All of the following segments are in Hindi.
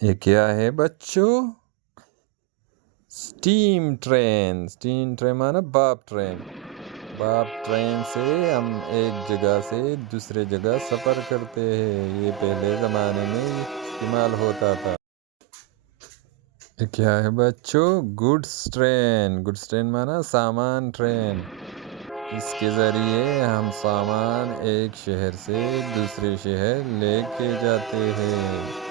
ये क्या है बच्चों? Steam train. स्टीम ट्रेन माना बाप ट्रेन। बाप ट्रेन से हम एक जगह से दूसरे जगह सफ़र करते हैं। ये पहले ज़माने में इस्तेमाल होता था। ये क्या है बच्चों? Goods train. गुड्स ट्रेन माना सामान ट्रेन। इसके ज़रिए हम सामान एक शहर से दूसरे शहर लेके जाते हैं।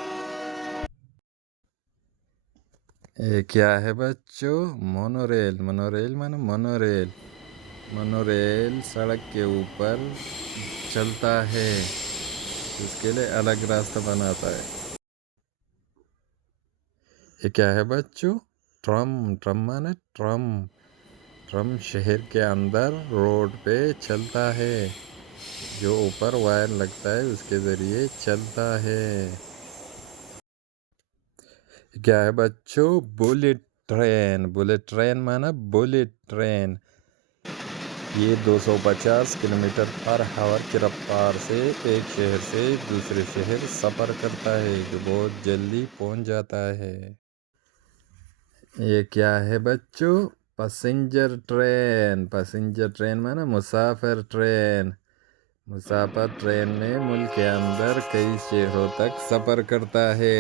ये क्या है बच्चों? मोनोरेल। मोनोरेल माना मोनोरेल। मोनोरेल सड़क के ऊपर चलता है, इसके लिए अलग रास्ता बनाता है। ये क्या है बच्चों? ट्रम। ट्रम माने ट्रम। ट्रम शहर के अंदर रोड पे चलता है, जो ऊपर वायर लगता है उसके ज़रिए चलता है। क्या है बच्चों? Bullet train. बुलेट ट्रेन माना बुलेट ट्रेन। ये 250 किलोमीटर पर आवर की रफ्तार से एक शहर से दूसरे शहर सफ़र करता है, जो बहुत जल्दी पहुंच जाता है। ये क्या है बच्चों? Passenger train. पैसेंजर ट्रेन माना मुसाफिर ट्रेन। मुसाफिर ट्रेन में मुल्क के अंदर कई शहरों तक सफ़र करता है।